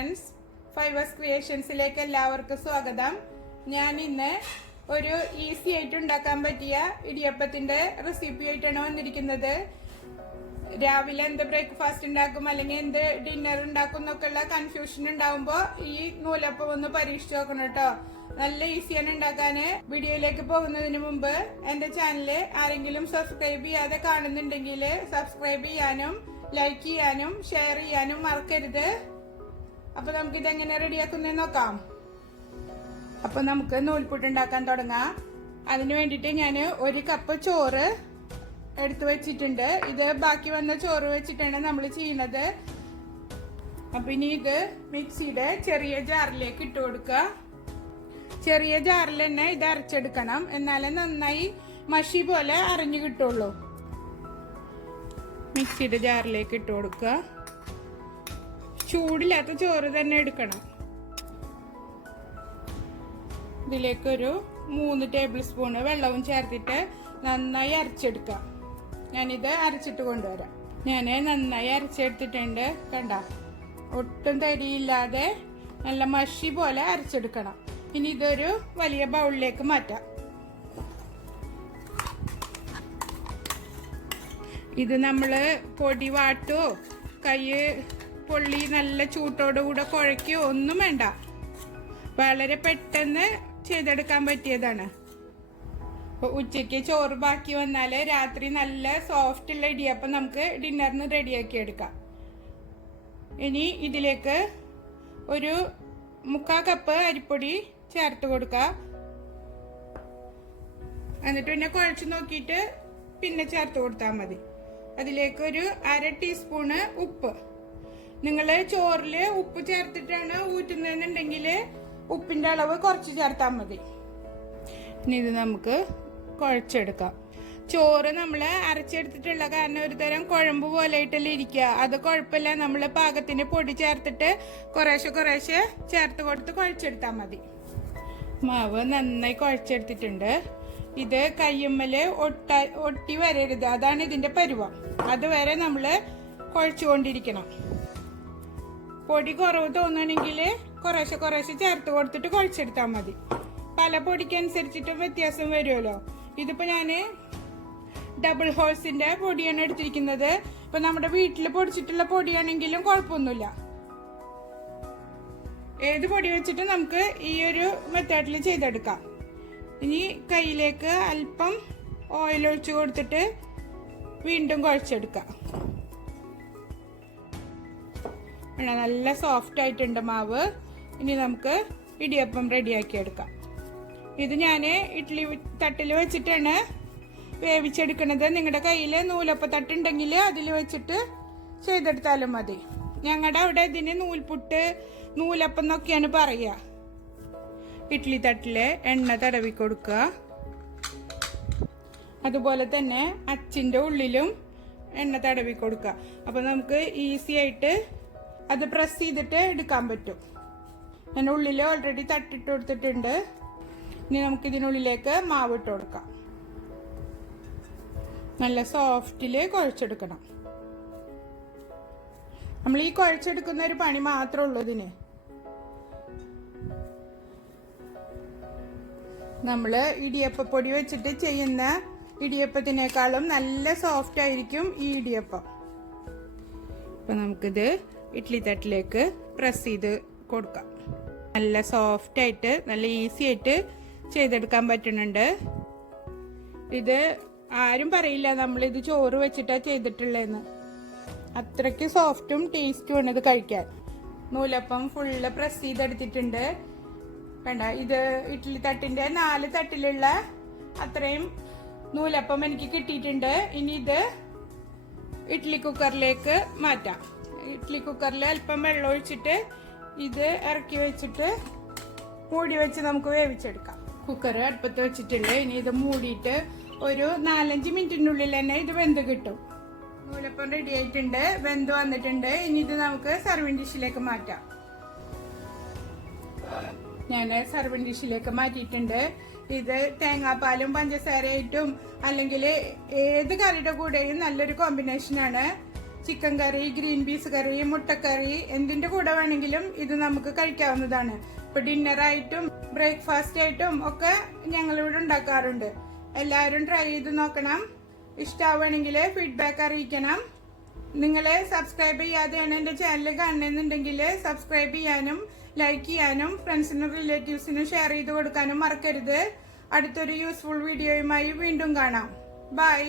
Friends, fivers ക്രിയേഷൻസിലേക്ക് എല്ലാവർക്കും സ്വാഗതം. ഞാൻ ഇന്ന് ഒരു ഈസി ആയിട്ട് ഉണ്ടാക്കാൻ പറ്റിയ ഇടിയപ്പത്തിന്റെ റെസിപ്പി ആയിട്ടാണ് വന്നിരിക്കുന്നത്. രാവിലെ എന്ത് ബ്രേക്ക്ഫാസ്റ്റ് ഉണ്ടാക്കും അല്ലെങ്കിൽ എന്ത് ഡിന്നർ ഉണ്ടാക്കും എന്നൊക്കെയുള്ള കൺഫ്യൂഷൻ ഉണ്ടാവുമ്പോൾ ഈ നൂലപ്പം ഒന്ന് പരീക്ഷിച്ച് നോക്കണം കേട്ടോ. നല്ല ഈസിയാണ് ഉണ്ടാക്കാന്. വീഡിയോയിലേക്ക് പോകുന്നതിന് മുമ്പ് എന്റെ ചാനല് ആരെങ്കിലും സബ്സ്ക്രൈബ് ചെയ്യാതെ കാണുന്നുണ്ടെങ്കിൽ സബ്സ്ക്രൈബ് ചെയ്യാനും ലൈക്ക് ചെയ്യാനും ഷെയർ ചെയ്യാനും മറക്കരുത്. അപ്പൊ നമുക്ക് ഇതെങ്ങനെ റെഡിയാക്കുന്ന നോക്കാം. അപ്പൊ നമുക്ക് നൂൽപുട്ട് ഉണ്ടാക്കാൻ തുടങ്ങാം. അതിനു വേണ്ടിട്ട് ഞാൻ 1 കപ്പ് ചോറ് എടുത്തു വെച്ചിട്ടുണ്ട്. ഇത് ബാക്കി വന്ന ചോറ് വെച്ചിട്ടാണ് നമ്മൾ ചെയ്യുന്നത്. അപ്പൊ ഇനി ഇത് മിക്സിയുടെ ചെറിയ ജാറിലേക്ക് ഇട്ട് കൊടുക്കുക. ചെറിയ ജാറിൽ തന്നെ ഇത് അരച്ചെടുക്കണം, എന്നാലേ നന്നായി മഷി പോലെ അരഞ്ഞു കിട്ടുള്ളൂ. മിക്സിയുടെ ജാറിലേക്ക് ഇട്ട് കൊടുക്കുക. ചൂടില്ലാത്ത ചോറ് തന്നെ എടുക്കണം. ഇതിലേക്കൊരു 3 ടേബിൾ സ്പൂണ് വെള്ളവും ചേർത്തിട്ട് നന്നായി അരച്ചെടുക്കാം. ഞാനിത് അരച്ചിട്ട് കൊണ്ടുവരാം. ഞാൻ നന്നായി അരച്ചെടുത്തിട്ടുണ്ട്. കണ്ട, ഒട്ടും തരിയില്ലാതെ നല്ല മഷി പോലെ അരച്ചെടുക്കണം. ഇനി ഇതൊരു വലിയ ബൗളിലേക്ക് മാറ്റാം. ഇത് നമ്മള് പൊടി വാട്ടോ കൈ പൊള്ളി നല്ല ചൂട്ടോടുകൂടെ കുഴയ്ക്കോ ഒന്നും വേണ്ട. വളരെ പെട്ടെന്ന് ചെയ്തെടുക്കാൻ പറ്റിയതാണ്. ഉച്ചയ്ക്ക് ചോറ് ബാക്കി വന്നാല് രാത്രി നല്ല സോഫ്റ്റ് ഉള്ള ഇടിയപ്പം നമുക്ക് ഡിന്നറിന് റെഡിയാക്കി എടുക്കാം. ഇനി ഇതിലേക്ക് ഒരു 1/4 കപ്പ് അരിപ്പൊടി ചേർത്ത് കൊടുക്കുക. എന്നിട്ട് പിന്നെ കുഴച്ച് നോക്കിയിട്ട് പിന്നെ ചേർത്ത് കൊടുത്താൽ മതി. അതിലേക്ക് ഒരു 1/2 ടീസ്പൂണ് ഉപ്പ്. നിങ്ങൾ ചോറില് ഉപ്പ് ചേർത്തിട്ടാണ് ഊറ്റുന്നതെന്നുണ്ടെങ്കിൽ ഉപ്പിന്റെ അളവ് കുറച്ച് ചേർത്താൽ മതി. ഇനി ഇത് നമുക്ക് കുഴച്ചെടുക്കാം. ചോറ് നമ്മൾ അരച്ചെടുത്തിട്ടുള്ള കാരണം ഒരു തരം കുഴമ്പ് പോലെ ആയിട്ടല്ലേ ഇരിക്കുക. അത് കുഴപ്പമില്ല. നമ്മൾ പാകത്തിന് പൊടി ചേർത്തിട്ട് കുറേശ്ശെ ചേർത്ത് കൊടുത്ത് കുഴച്ചെടുത്താൽ മതി. മാവ് നന്നായി കുഴച്ചെടുത്തിട്ടുണ്ട്. ഇത് കയ്യുമ്മല് ഒട്ടി വരരുത്, അതാണ് ഇതിന്റെ പരുവം. അതുവരെ നമ്മൾ കുഴച്ചുകൊണ്ടിരിക്കണം. പൊടി കുറവ് തോന്നണമെങ്കിൽ കുറേശ്ശെ ചേർത്ത് കൊടുത്തിട്ട് കുഴച്ചെടുത്താൽ മതി. പല പൊടിക്കനുസരിച്ചിട്ട് വ്യത്യാസം വരുമല്ലോ. ഇതിപ്പോ ഞാന് ഡബിൾ ഹോൾസിന്റെ പൊടിയാണ് എടുത്തിരിക്കുന്നത്. ഇപ്പൊ നമ്മുടെ വീട്ടിൽ പൊടിച്ചിട്ടുള്ള പൊടിയാണെങ്കിലും കുഴപ്പമൊന്നുമില്ല. ഏത് പൊടി വെച്ചിട്ട് നമുക്ക് ഈ ഒരു മെത്തേഡിൽ ചെയ്തെടുക്കാം. ഇനി കയ്യിലേക്ക് അല്പം ഓയിൽ ഒഴിച്ചു കൊടുത്തിട്ട് വീണ്ടും കുഴച്ചെടുക്കാം. നല്ല സോഫ്റ്റ് ആയിട്ടുണ്ട് മാവ്. ഇനി നമുക്ക് ഇടിയപ്പം റെഡിയാക്കി എടുക്കാം. ഇത് ഞാൻ ഇഡ്ഡലി തട്ടിൽ വെച്ചിട്ടാണ് വേവിച്ചെടുക്കുന്നത്. നിങ്ങളുടെ കയ്യിൽ നൂലപ്പ തട്ടുണ്ടെങ്കിൽ അതിൽ വെച്ചിട്ട് ചെയ്തെടുത്താലും മതി. ഞങ്ങളുടെ അവിടെ ഇതിന് നൂൽപുട്ട്, നൂലപ്പം എന്നൊക്കെയാണ് പറയുക. ഇഡ്ഡലി തട്ടില് എണ്ണ തടവി കൊടുക്കുക. അതുപോലെ തന്നെ അച്ചിന്റെ ഉള്ളിലും എണ്ണ തടവി കൊടുക്കുക. അപ്പൊ നമുക്ക് ഈസി ആയിട്ട് അത് പ്രസ് ചെയ്തിട്ട് എടുക്കാൻ പറ്റും. ഞാൻ ഉള്ളിൽ ഓൾറെഡി തട്ടിട്ട് കൊടുത്തിട്ടുണ്ട്. ഇനി നമുക്ക് ഇതിനുള്ളിലേക്ക് മാവ് ഇട്ട് കൊടുക്കാം. നല്ല സോഫ്റ്റില് കുഴച്ചെടുക്കണം. നമ്മൾ ഈ കുഴച്ചെടുക്കുന്ന ഒരു പണി മാത്രമേ ഉള്ളൂ ഇതിന്. നമ്മള് ഇടിയപ്പപ്പൊടി വെച്ചിട്ട് ചെയ്യുന്ന ഇടിയപ്പത്തിനേക്കാളും നല്ല സോഫ്റ്റ് ആയിരിക്കും ഈ ഇടിയപ്പം. അപ്പൊ നമുക്കിത് ഇഡ്ഡലി തട്ടിലേക്ക് പ്രസ് ചെയ്ത് കൊടുക്കാം. നല്ല സോഫ്റ്റ് ആയിട്ട് നല്ല ഈസി ആയിട്ട് ചെയ്തെടുക്കാൻ പറ്റുന്നുണ്ട്. ഇത് ആരും പറയില്ല നമ്മളിത് ചോറ് വെച്ചിട്ടാ ചെയ്തിട്ടുള്ളതെന്ന്. അത്രയ്ക്ക് സോഫ്റ്റും ടേസ്റ്റുമാണ് ഇത് കഴിക്കാൻ. നൂലപ്പം ഫുള്ള് പ്രസ് ചെയ്തെടുത്തിട്ടുണ്ട്. വേണ്ട, ഇത് ഇഡ്ഡലി തട്ടിന്റെ 4 തട്ടിലുള്ള അത്രയും നൂലപ്പം എനിക്ക് കിട്ടിയിട്ടുണ്ട്. ഇനി ഇത് ഇഡ്ഡലി കുക്കറിലേക്ക് മാറ്റാം. ഇഡ്ഡലി കുക്കറിൽ അല്പം വെള്ളം ഒഴിച്ചിട്ട് ഇത് ഇറക്കി വെച്ചിട്ട് മൂടി വെച്ച് നമുക്ക് വേവിച്ചെടുക്കാം. കുക്കർ അടുപ്പത്ത് വെച്ചിട്ടുണ്ട്. ഇനി ഇത് മൂടിയിട്ട് ഒരു 4-5 മിനിറ്റിനുള്ളിൽ തന്നെ ഇത് വെന്ത് കിട്ടും. നൂലപ്പം റെഡി ആയിട്ടുണ്ട്, വെന്ത് വന്നിട്ടുണ്ട്. ഇനി ഇത് നമുക്ക് സർവിംഗ് ഡിഷിലേക്ക് മാറ്റാം. ഞാൻ സർവിംഗ് ഡിഷിലേക്ക് മാറ്റിയിട്ടുണ്ട്. ഇത് തേങ്ങാപ്പാലും പഞ്ചസാരയായിട്ടും അല്ലെങ്കിൽ ഏത് കറിയുടെ കൂടെയും നല്ലൊരു കോമ്പിനേഷനാണ്. ചിക്കൻ കറി, ഗ്രീൻ പീസ് കറി, മുട്ടക്കറി എന്തിന്റെ കൂടെ വേണമെങ്കിലും ഇത് നമുക്ക് കഴിക്കാവുന്നതാണ്. ഇപ്പൊ ഡിന്നറായിട്ടും ബ്രേക്ക്ഫാസ്റ്റ് ആയിട്ടും ഒക്കെ ഞങ്ങളിവിടെ ഉണ്ടാക്കാറുണ്ട്. എല്ലാവരും ട്രൈ ചെയ്ത് നോക്കണം. ഇഷ്ടമാവുകയാണെങ്കിൽ ഫീഡ്ബാക്ക് അറിയിക്കണം. നിങ്ങളെ സബ്സ്ക്രൈബ് ചെയ്യാതെയാണ് എന്റെ ചാനൽ കാണുന്നുണ്ടെങ്കിൽ സബ്സ്ക്രൈബ് ചെയ്യാനും ലൈക്ക് ചെയ്യാനും ഫ്രണ്ട്സിനും റിലേറ്റീവ്സിനും ഷെയർ ചെയ്ത് കൊടുക്കാനും മറക്കരുത്. അടുത്തൊരു യൂസ്ഫുൾ വീഡിയോയുമായി വീണ്ടും കാണാം. ബൈ.